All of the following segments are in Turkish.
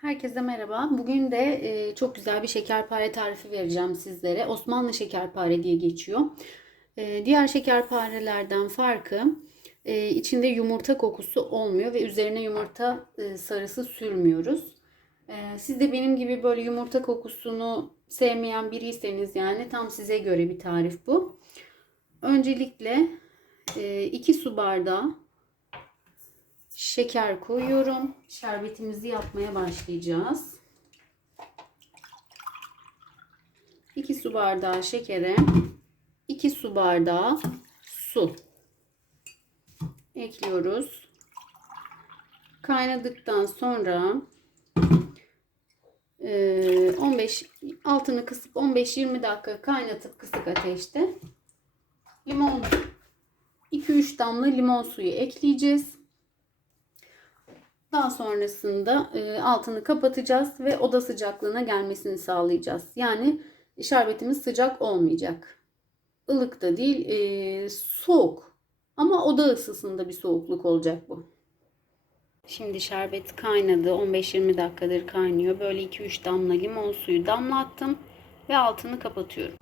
Herkese merhaba. Bugün de e, çok güzel bir şekerpare tarifi vereceğim sizlere. Osmanlı şekerpare diye geçiyor. E, diğer şekerparelerden farkı e, içinde yumurta kokusu olmuyor ve üzerine yumurta e, sarısı sürmüyoruz. E, siz de benim gibi böyle yumurta kokusunu sevmeyen biriyseniz yani tam size göre bir tarif bu. Öncelikle 2 su bardağı şeker koyuyorum. Şerbetimizi yapmaya başlayacağız. 2 su bardağı şekere 2 su bardağı su ekliyoruz. Kaynadıktan sonra 15 altını kısıp 15-20 dakika kaynatıp kısık ateşte limon 2-3 damla limon suyu ekleyeceğiz. Daha sonrasında e, altını kapatacağız ve oda sıcaklığına gelmesini sağlayacağız. Yani şerbetimiz sıcak olmayacak. Ilık da değil, e, soğuk. Ama oda ısısında bir soğukluk olacak bu. Şimdi şerbet kaynadı. 15-20 dakikadır kaynıyor. Böyle 2-3 damla limon suyu damlattım ve altını kapatıyorum.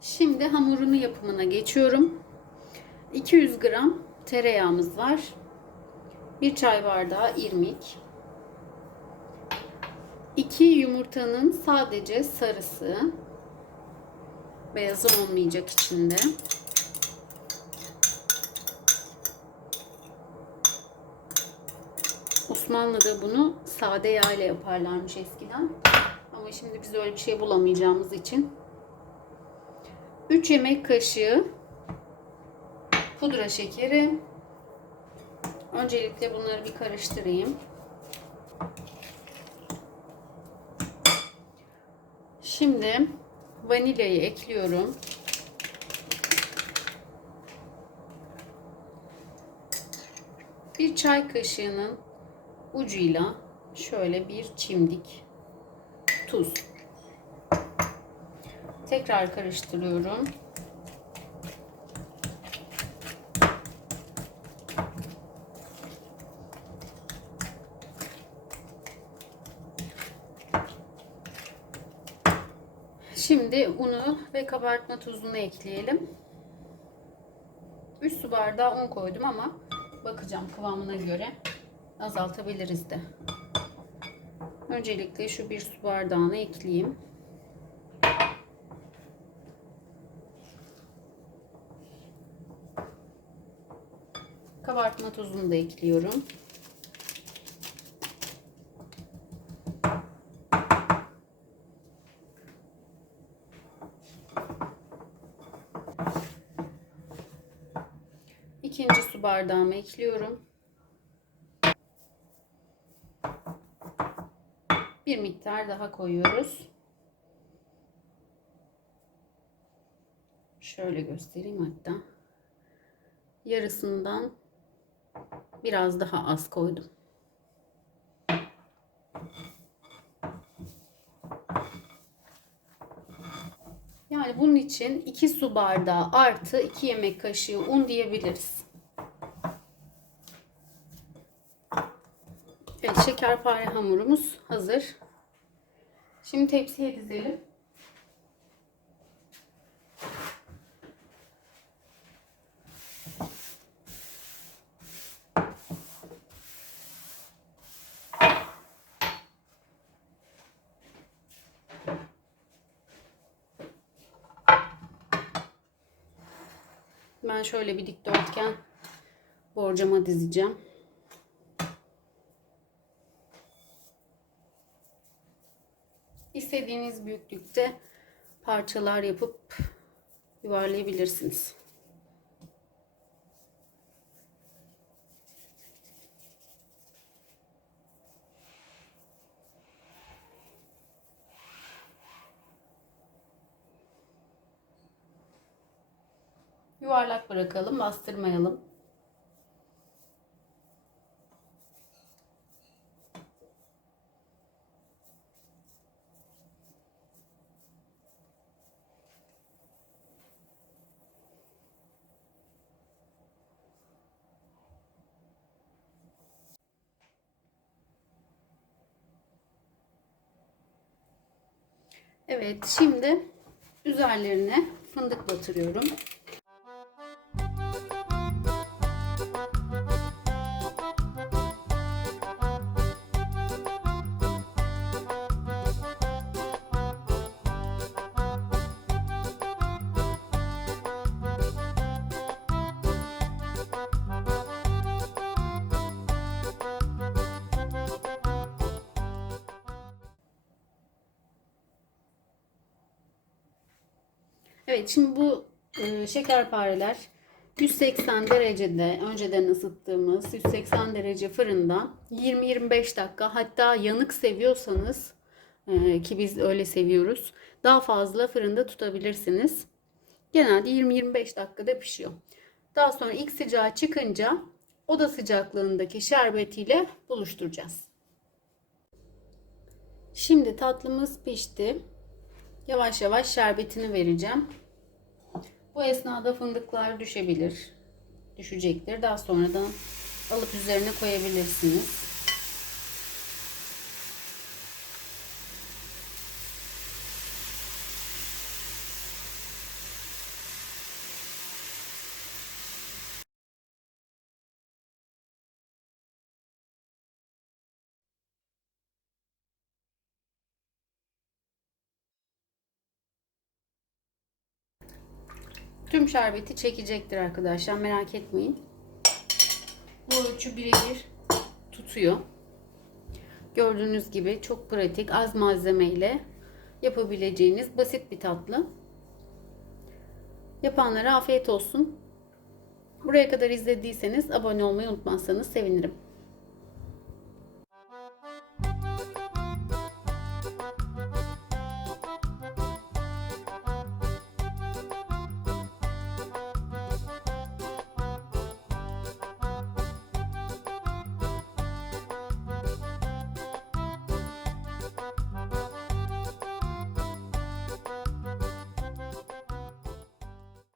Şimdi hamurunu yapımına geçiyorum. 200 gram tereyağımız var. 1 çay bardağı irmik. 2 yumurtanın sadece sarısı. Beyazı olmayacak içinde. Osmanlı'da bunu sade yağ ile yaparlarmış eskiden. Ama şimdi biz öyle bir şey bulamayacağımız için 3 yemek kaşığı pudra şekeri, Öncelikle bunları bir karıştırayım. Şimdi vanilyayı ekliyorum. Bir çay kaşığının ucuyla şöyle bir çimdik tuz. Tekrar karıştırıyorum. Şimdi unu ve kabartma tuzunu ekleyelim. 3 su bardağı un koydum ama bakacağım kıvamına göre azaltabiliriz de. Öncelikle şu bir su bardağını ekleyeyim. Kabartma tuzunu da ekliyorum. İkinci su bardağımı ekliyorum. Bir miktar daha koyuyoruz. Şöyle göstereyim hatta. Yarısından biraz daha az koydum. Yani bunun için 2 su bardağı artı 2 yemek kaşığı un diyebiliriz. Evet şekerpare hamurumuz hazır. Şimdi tepsiye dizelim. Ben şöyle bir dikdörtgen borcama dizeceğim. İstediğiniz büyüklükte parçalar yapıp yuvarlayabilirsiniz. Yuvarlak bırakalım, bastırmayalım. Evet şimdi üzerlerine fındık batırıyorum. Evet şimdi bu e, şekerpareler 180 derecede önceden ısıttığımız 180 derece fırında 20-25 dakika hatta yanık seviyorsanız e, ki biz öyle seviyoruz daha fazla fırında tutabilirsiniz. Genelde 20-25 dakikada pişiyor. Daha sonra ilk sıcağı çıkınca oda sıcaklığındaki şerbetiyle buluşturacağız. Şimdi tatlımız pişti. Yavaş yavaş şerbetini vereceğim. Bu esnada fındıklar düşebilir. Düşecektir. Daha sonradan alıp üzerine koyabilirsiniz. Tüm şerbeti çekecektir arkadaşlar. Merak etmeyin. Bu ölçü birebir tutuyor. Gördüğünüz gibi çok pratik, az malzemeyle yapabileceğiniz basit bir tatlı. Yapanlara afiyet olsun. Buraya kadar izlediyseniz abone olmayı unutmazsanız sevinirim.